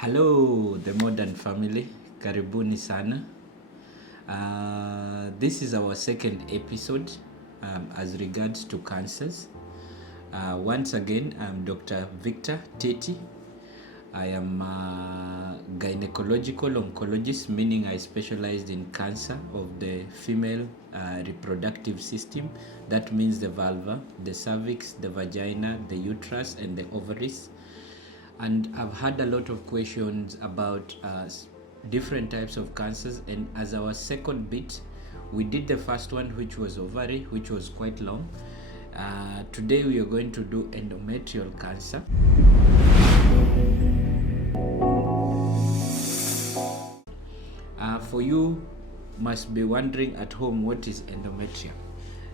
Hello, the modern family. Karibuni sana. This is our second episode as regards to cancers. Once again, I'm Dr. Victor Teti. I am a gynecological oncologist, meaning I specialized in cancer of the female reproductive system. That means the vulva, the cervix, the vagina, the uterus, and the ovaries. And I've had a lot of questions about different types of cancers, and as our second bit, we did the first one, which was ovary, which was quite long. Today we are going to do endometrial cancer. For you must be wondering at home, what is endometrium?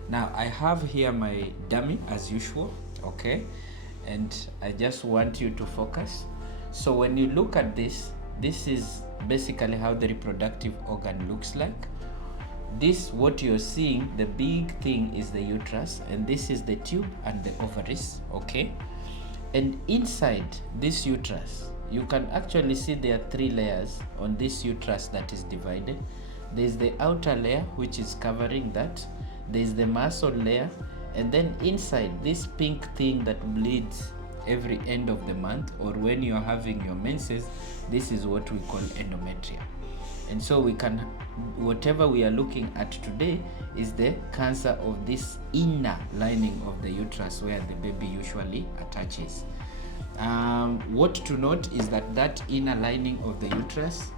Now I have here my dummy as usual, okay, and I just want you to focus. So when you look at this is basically how the reproductive organ looks like. This, what you're seeing, the big thing is the uterus, and this is the tube and the ovaries, okay? And inside this uterus, you can actually see there are three layers on this uterus that is divided. There's the outer layer, which is covering that. There's the muscle layer, and then inside this pink thing that bleeds every end of the month or when you're having your menses, this is what we call endometrium. And so we can, whatever we are looking at today is the cancer of this inner lining of the uterus where the baby usually attaches. What to note is that inner lining of the uterus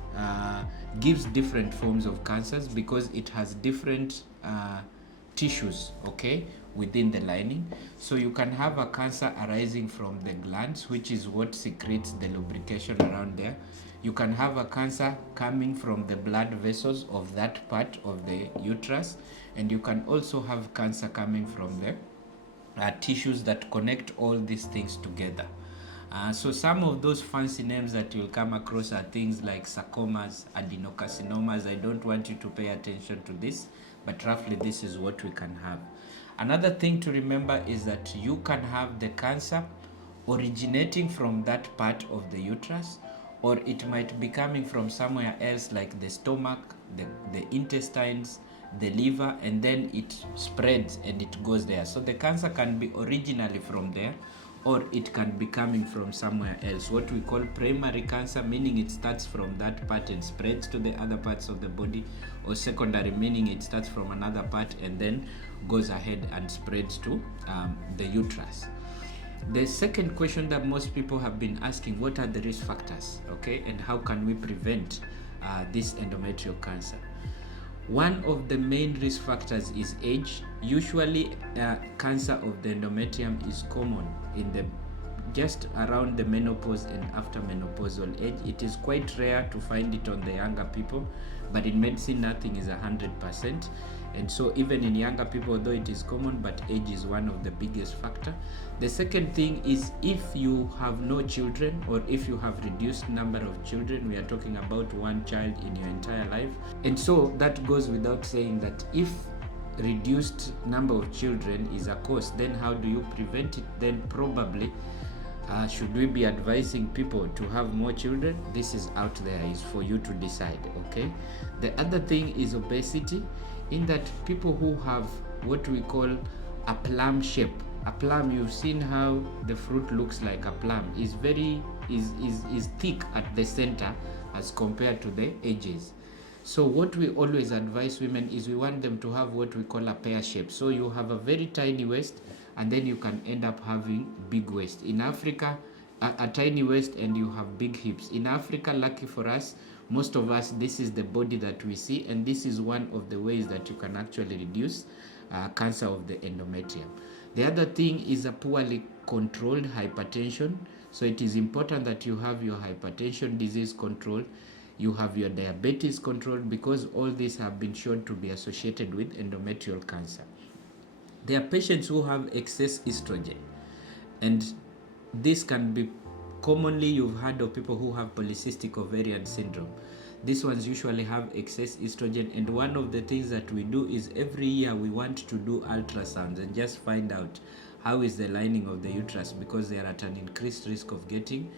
gives different forms of cancers because it has different tissues, okay, within the lining. So you can have a cancer arising from the glands, which is what secretes the lubrication around there. You can have a cancer coming from the blood vessels of that part of the uterus, and you can also have cancer coming from the tissues that connect all these things together. So some of those fancy names that you'll come across are things like sarcomas, adenocarcinomas. I don't want you to pay attention to this, but roughly this is what we can have. Another thing to remember is that you can have the cancer originating from that part of the uterus, or it might be coming from somewhere else like the stomach, the intestines, the liver, and then it spreads and it goes there. So the cancer can be originally from there, or it can be coming from somewhere else, what we call primary cancer, meaning it starts from that part and spreads to the other parts of the body, or secondary, meaning it starts from another part and then goes ahead and spreads to the uterus. The second question that most people have been asking, what are the risk factors, okay, and how can we prevent this endometrial cancer? One of the main risk factors is age. Usually cancer of the endometrium is common in the just around the menopause and after menopausal age. It is quite rare to find it on the younger people, but in medicine nothing is 100%. And so even in younger people, though it is common, but age is one of the biggest factor. The second thing is if you have no children, or if you have reduced number of children. We are talking about one child in your entire life. And so that goes without saying that if reduced number of children is a cause, then how do you prevent it? Then probably should we be advising people to have more children? This is out there, is for you to decide, okay? The other thing is obesity, in that people who have what we call a plum shape. A plum, you've seen how the fruit looks like a plum, is very is thick at the center as compared to the edges. So what we always advise women is we want them to have what we call a pear shape. So you have a very tiny waist, and then you can end up having big waist. In Africa, a tiny waist and you have big hips. In Africa, lucky for us, most of us, this is the body that we see, and this is one of the ways that you can actually reduce cancer of the endometrium. The other thing is a poorly controlled hypertension. So it is important that you have your hypertension disease controlled, you have your diabetes controlled, because all these have been shown to be associated with endometrial cancer. There are patients who have excess estrogen, and this can be commonly, you've heard of people who have polycystic ovarian syndrome. These ones usually have excess estrogen, and one of the things that we do is every year we want to do ultrasounds and just find out how is the lining of the uterus, because they are at an increased risk of getting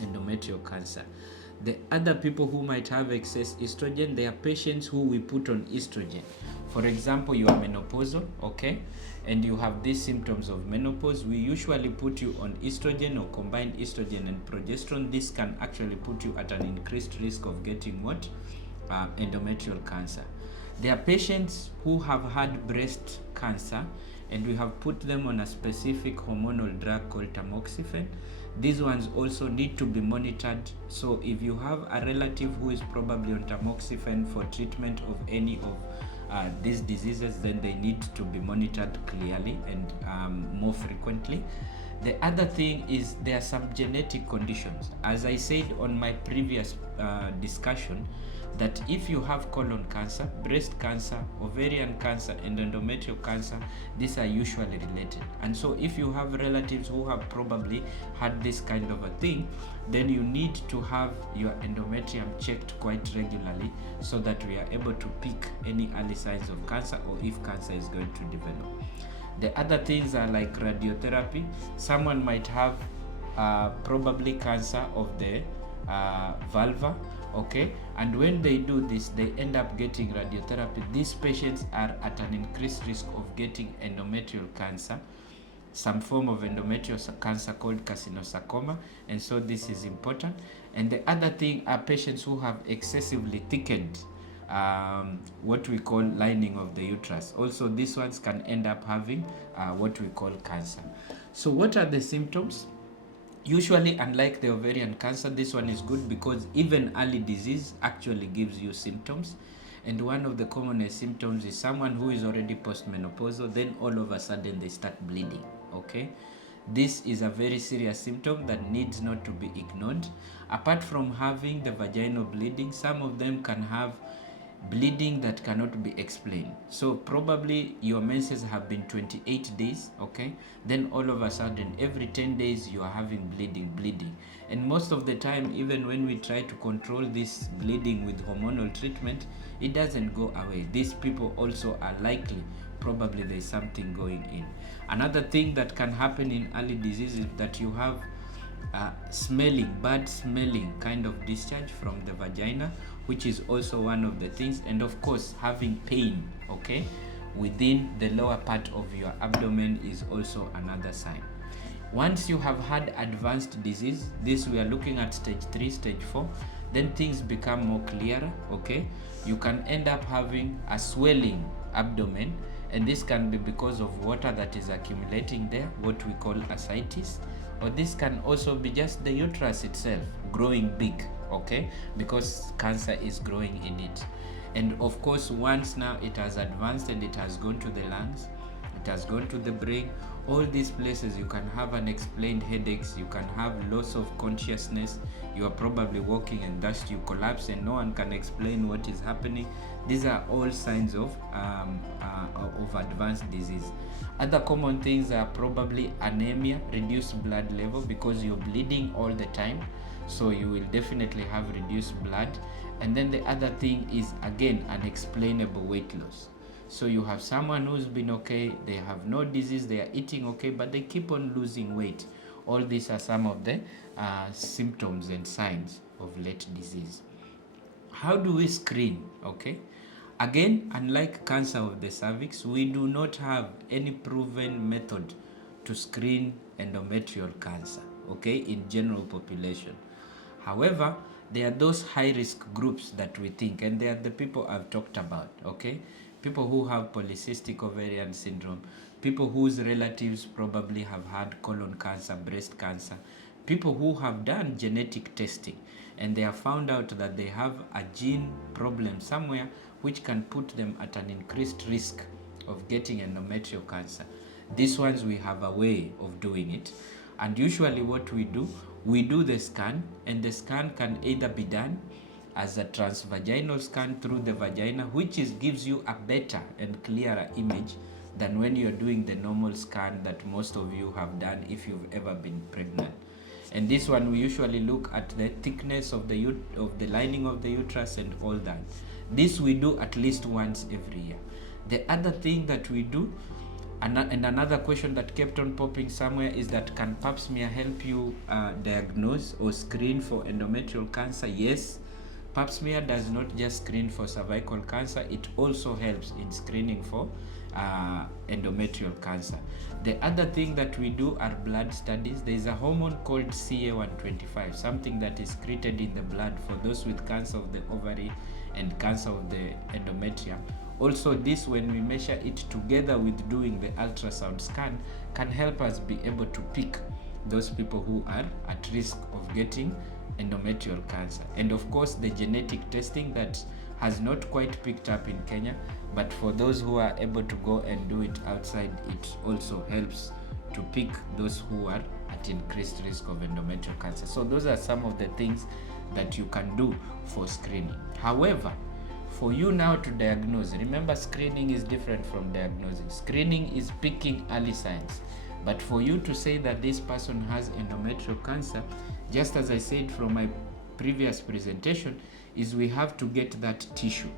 endometrial cancer. The other people who might have excess estrogen, they are patients who we put on estrogen. For example, you are menopausal, okay, and you have these symptoms of menopause. We usually put you on estrogen or combined estrogen and progesterone. This can actually put you at an increased risk of getting what? Endometrial cancer. There are patients who have had breast cancer, and we have put them on a specific hormonal drug called tamoxifen. These ones also need to be monitored. So if you have a relative who is probably on tamoxifen for treatment of any of these diseases, then they need to be monitored clearly and more frequently. The other thing is there are some genetic conditions. As I said on my previous discussion, that if you have colon cancer, breast cancer, ovarian cancer, and endometrial cancer, these are usually related. And so if you have relatives who have probably had this kind of a thing, then you need to have your endometrium checked quite regularly so that we are able to pick any early signs of cancer or if cancer is going to develop. The other things are like radiotherapy. Someone might have probably cancer of the vulva, okay, and when they do this, they end up getting radiotherapy. These patients are at an increased risk of getting endometrial cancer, some form of endometrial cancer called carcinosarcoma, and so this is important. And the other thing are patients who have excessively thickened what we call lining of the uterus. Also, these ones can end up having what we call cancer. So what are the symptoms? Usually, unlike the ovarian cancer, this one is good because even early disease actually gives you symptoms. And one of the commonest symptoms is someone who is already postmenopausal, then all of a sudden they start bleeding, okay? This is a very serious symptom that needs not to be ignored. Apart from having the vaginal bleeding, some of them can have bleeding that cannot be explained. So probably your menses have been 28 days, okay? Then all of a sudden, every 10 days you are having bleeding. And most of the time, even when we try to control this bleeding with hormonal treatment, it doesn't go away. These people also are likely, probably there's something going in. Another thing that can happen in early disease is that you have bad smelling kind of discharge from the vagina, which is also one of the things. And of course, having pain, okay, within the lower part of your abdomen is also another sign. Once you have had advanced disease, this we are looking at stage 3, stage 4, then things become more clearer, okay? You can end up having a swelling abdomen, and this can be because of water that is accumulating there, what we call ascites, or this can also be just the uterus itself growing big, okay, because cancer is growing in it. And of course, once now it has advanced and it has gone to the lungs, it has gone to the brain, all these places you can have unexplained headaches, you can have loss of consciousness, you are probably walking and thus you collapse and no one can explain what is happening. These are all signs of advanced disease. Other common things are probably anemia, reduced blood level, because you're bleeding all the time, so you will definitely have reduced blood. And then the other thing is, again, unexplainable weight loss. So you have someone who's been okay, they have no disease, they are eating okay, but they keep on losing weight. All these are some of the symptoms and signs of late disease. How do we screen? Okay. Again, unlike cancer of the cervix, we do not have any proven method to screen endometrial cancer, okay, in general population. However, there are those high-risk groups that we think, and they are the people I've talked about, okay? People who have polycystic ovarian syndrome, people whose relatives probably have had colon cancer, breast cancer, people who have done genetic testing, and they have found out that they have a gene problem somewhere which can put them at an increased risk of getting endometrial cancer. These ones, we have a way of doing it. And usually what we do the scan, and the scan can either be done as a transvaginal scan through the vagina, which gives you a better and clearer image than when you're doing the normal scan that most of you have done if you've ever been pregnant. And this one, we usually look at the thickness of the lining of the uterus and all that. This we do at least once every year. The other thing that we do, And another question that kept on popping somewhere is that, can pap smear help you diagnose or screen for endometrial cancer? Yes, pap smear does not just screen for cervical cancer, it also helps in screening for endometrial cancer. The other thing that we do are blood studies. There is a hormone called CA125, something that is secreted in the blood for those with cancer of the ovary and cancer of the endometrium. Also, this, when we measure it together with doing the ultrasound scan, can help us be able to pick those people who are at risk of getting endometrial cancer. And of course, the genetic testing that has not quite picked up in Kenya, but for those who are able to go and do it outside, it also helps to pick those who are at increased risk of endometrial cancer. So those are some of the things that you can do for screening. However, for you now to diagnose, remember, screening is different from diagnosing. Screening is picking early signs. But for you to say that this person has endometrial cancer, just as I said from my previous presentation, is we have to get that tissue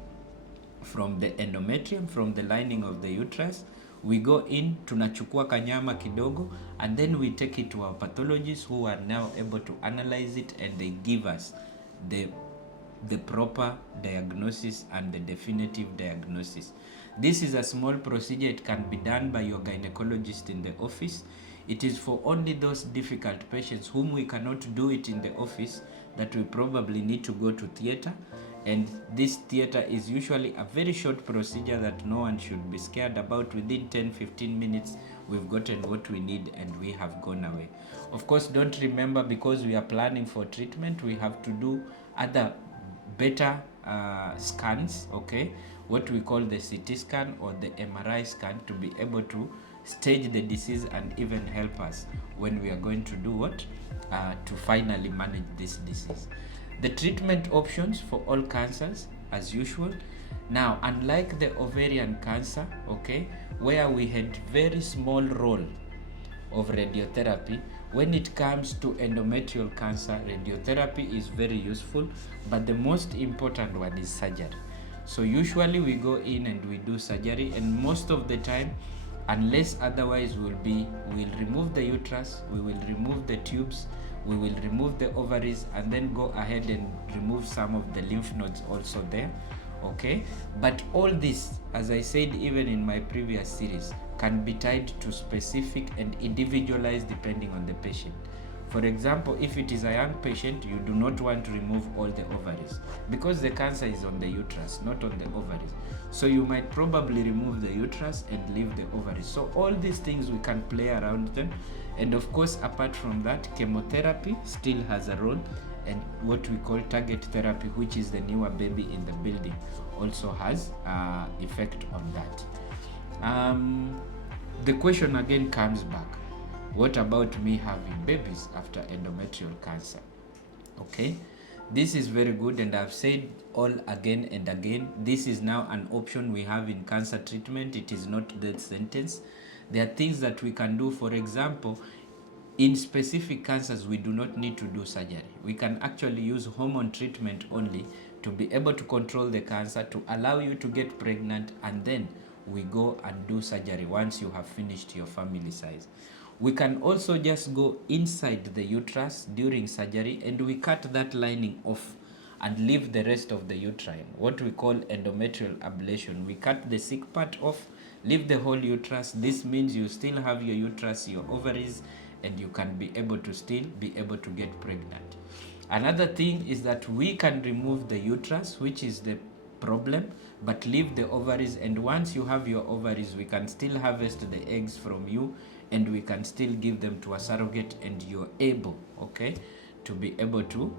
from the endometrium, from the lining of the uterus. We go in, tunachukua kanyama kidogo, and then we take it to our pathologists who are now able to analyze it, and they give us the proper diagnosis and the definitive diagnosis. This is a small procedure. It can be done by your gynecologist in the office. It is for only those difficult patients whom we cannot do it in the office, that we probably need to go to theater. And this theater is usually a very short procedure that no one should be scared about. Within 10-15 minutes, we've gotten what we need and we have gone away. Of course, don't remember, because we are planning for treatment, we have to do other better scans, okay, what we call the CT scan or the MRI scan, to be able to stage the disease and even help us when we are going to do what, to finally manage this disease. The treatment options for all cancers, as usual. Now, unlike the ovarian cancer, okay, where we had very small role of radiotherapy, when it comes to endometrial cancer, radiotherapy is very useful, but the most important one is surgery. So usually we go in and we do surgery, and most of the time, unless otherwise, we'll remove the uterus, we will remove the tubes, we will remove the ovaries, and then go ahead and remove some of the lymph nodes also there, okay? But all this, as I said even in my previous series, can be tied to specific and individualized depending on the patient. For example, if it is a young patient, you do not want to remove all the ovaries, because the cancer is on the uterus, not on the ovaries. So you might probably remove the uterus and leave the ovaries. So all these things, we can play around them. And of course, apart from that, chemotherapy still has a role, and what we call target therapy, which is the newer baby in the building, also has effect on that. The question again comes back, what about me having babies after endometrial cancer? Okay, this is very good, and I've said all again and again, this is now an option we have in cancer treatment. It is not death sentence. There are things that we can do. For example, in specific cancers, we do not need to do surgery. We can actually use hormone treatment only to be able to control the cancer, to allow you to get pregnant, and then we go and do surgery once you have finished your family size. We can also just go inside the uterus during surgery, and we cut that lining off and leave the rest of the uterine, what we call endometrial ablation. We cut the sick part off, leave the whole uterus. This means you still have your uterus, your ovaries, and you can be able to still be able to get pregnant. Another thing is that we can remove the uterus, which is the problem, but leave the ovaries. And once you have your ovaries, we can still harvest the eggs from you, and we can still give them to a surrogate, and you're able, okay, to be able to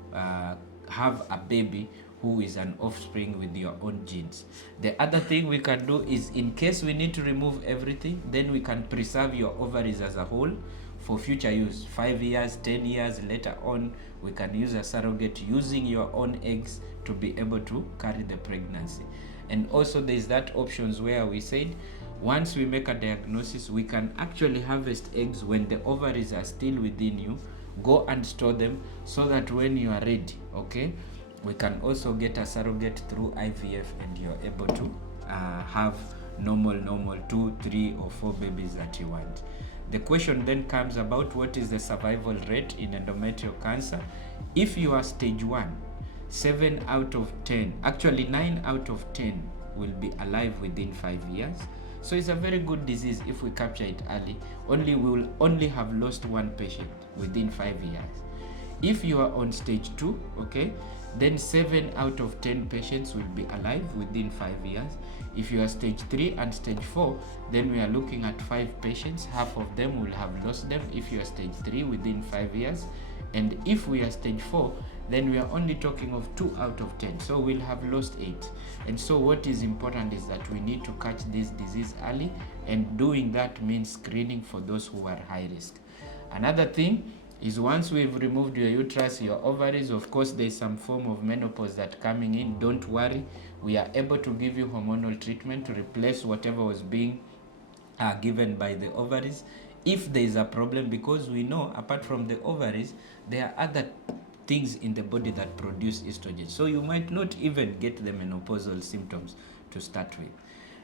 have a baby who is an offspring with your own genes. The other thing we can do is, in case we need to remove everything, then we can preserve your ovaries as a whole for future use. 5 years, 10 years later on, we can use a surrogate using your own eggs to be able to carry the pregnancy. And also there's that options where we said, once we make a diagnosis, we can actually harvest eggs when the ovaries are still within you, go and store them, so that when you are ready, okay, we can also get a surrogate through IVF, and you're able to have normal 2, 3 or 4 babies that you want. The question then comes about what is the survival rate in endometrial cancer. If you are stage 1, 7 out of 10, actually 9 out of 10 will be alive within 5 years. So it's a very good disease. If we capture it early, we will only have lost 1 patient within 5 years. If you are on stage 2, okay, then 7 out of 10 patients will be alive within 5 years. If you are stage 3 and stage 4, then we are looking at 5 patients. Half of them will have lost them if you are stage 3 within 5 years. And if we are stage 4, then we are only talking of 2 out of 10. So we'll have lost 8. And so what is important is that we need to catch this disease early, and doing that means screening for those who are high risk. Another thing is once we've removed your uterus, your ovaries, of course there's some form of menopause that coming in. Don't worry, we are able to give you hormonal treatment to replace whatever was being given by the ovaries if there is a problem, because we know apart from the ovaries there are other things in the body that produce estrogen. So you might not even get the menopausal symptoms to start with.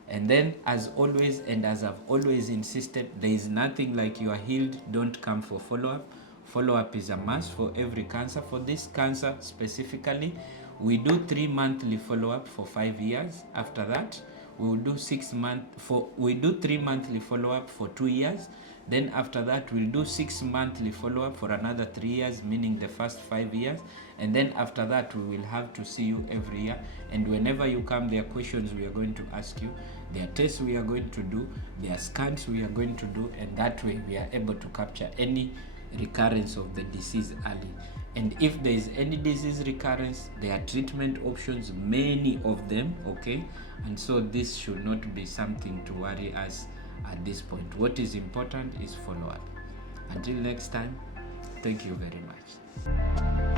And then, as always, and as I've always insisted, there is nothing like you are healed, don't come for follow-up. Follow-up is a must for every cancer. For this cancer specifically, we do 3 monthly follow-up for 5 years. After that, we will do 3 monthly follow-up for 2 years. Then after that, we'll do 6 monthly follow-up for another 3 years, meaning the first 5 years. And then after that, we will have to see you every year. And whenever you come, there are questions we are going to ask you. There are tests we are going to do. There are scans we are going to do. And that way, we are able to capture any recurrence of the disease early. And if there is any disease recurrence, there are treatment options, many of them, okay? And so this should not be something to worry us at this point. What is important is follow-up. Until next time, thank you very much.